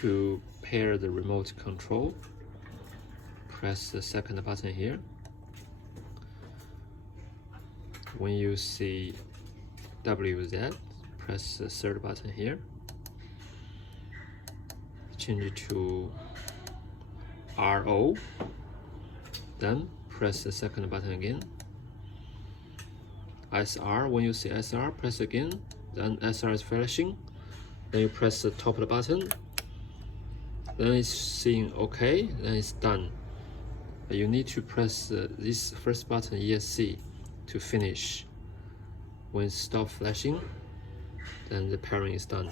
to pair the remote control, press the second button here. When you see WZ, press the third button here. Change it to RO, then press the second button again. SR, when you see SR, press again, then SR is flashing. Then you press the top of the button, then it's saying OK, then it's done. You need to press this first button, ESC, to finish. When it stops flashing, then the pairing is done.